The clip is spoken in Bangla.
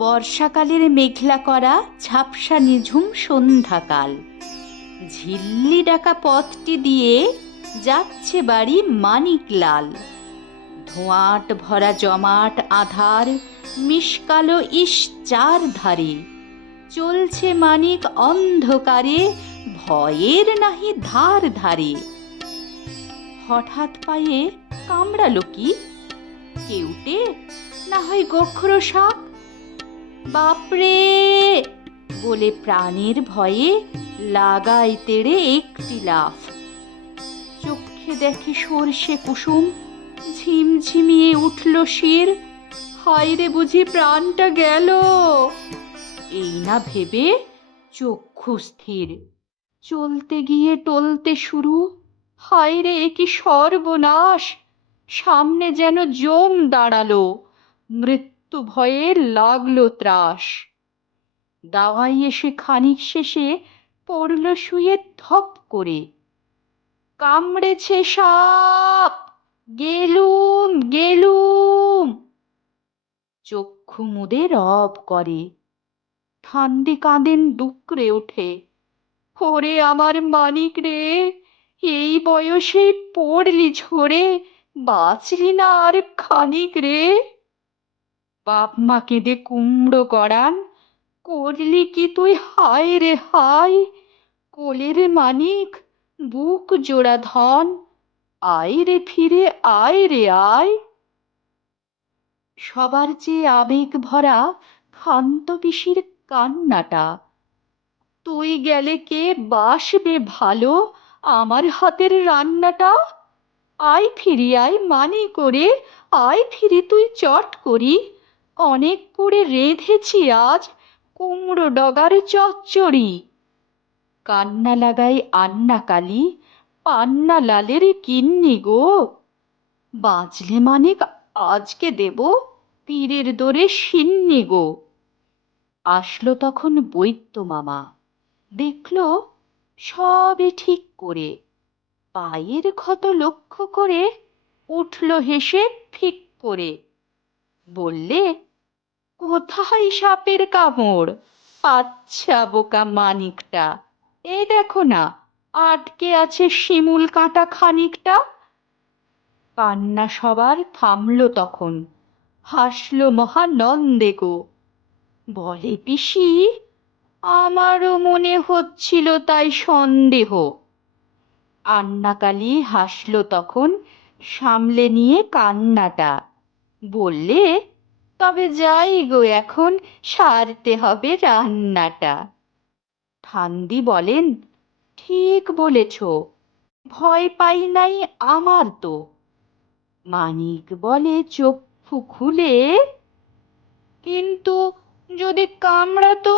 বর্ষাকালের মেঘলা করা ঝাপসা নিঝুম সন্ধ্যাকাল। ঝিল্লি ডাকা পথটি দিয়ে যাচ্ছে বাড়ি মানিকলাল। ধোঁয়াট ভরা জমাট আধার, মিশকালো ইস চার ধারে চলছে মানিক অন্ধকারে, ভয়ের নাহি ধার ধারে। হঠাৎ পায়ে কামড়ালো কি? কেউটে? না হয় গোখরো সাপ? বাপরে! বলে প্রাণের ভয়ে লাগাই তেড়ে একটি লাফ। চোখে দেখে সর্ষে কুসুম, ঝিমঝিমিয়ে উঠল শির। হায় রে বুঝি প্রাণটা গেল। এই না ভেবে চক্ষু স্থির। চলতে গিয়ে টলতে শুরু। হায় রে এ সর্বনাশ! সামনে যেন জম দাঁড়াল। মৃত্যু ভয়ে লাগল ত্রাস। দাওয়াই এসে খানিক শেষে পড়ল শুয়ে ধপ করে। কামড়েছে সাপ! গেলুম গেলুম! চক্ষু মুদে রব করে। ঠান্ডি কাঁদেন ডুকরে ওঠে। ওরে আমার মানিক রে, এই বয়সে পড়লি ঝরে, বাঁচলি না আর খানিক রে। বাপ মা কেঁদে কুমড়ো গড়ান, করলি কি তুই? হায় রে হায়, কোলের মানিক, বুক জোড়া ধন, আয় রে ফিরে, আয় রে আয়। সবার চেয়ে আবেগ ভরা ক্ষান্ত পিসির কান্নাটা, তুই গেলে কে বাসবে ভালো আমার হাতের রান্নাটা? আয় ফিরি, আয় মানি করে, আয় ফিরি তুই চট করি অনেক করে রেঁধেছি আজ, কুমড়ো ডগার চচ্চড়ি। কান্না লাগাই আন্না কালি, পান্না লালের কিন্নি গো। বাঁচলে মানে আজকে দেব পীরের দোরে সিন্নি গো। আসলো তখন বৈদ্য মামা। দেখল সবে ঠিক করে। পায়ের ক্ষত লক্ষ্য করে উঠল হেসে ফিক করে। বললে কোথায় সাপের কামড়? আচ্ছা বোকা মানিকটা। এই দেখো না, আটকে আছে শিমুল কাঁটা খানিকটা। কান্না সবার থামলো তখন। হাসলো মহানন্দে গো। বলে, পিসি, আমারও মনে হচ্ছিল তাই সন্দেহ। আন্নাকালি হাসলো তখন, সামলে নিয়ে কান্নাটা। বললে তবে যাই গো এখন, সারতে হবে রান্নাটা। ঠান্দি বলেন, ঠিক বলেছ, ভয় পাই নাই আমার তো। মানিক বলে চক্ষু খুলে, কিন্তু যদি কামড়াতো?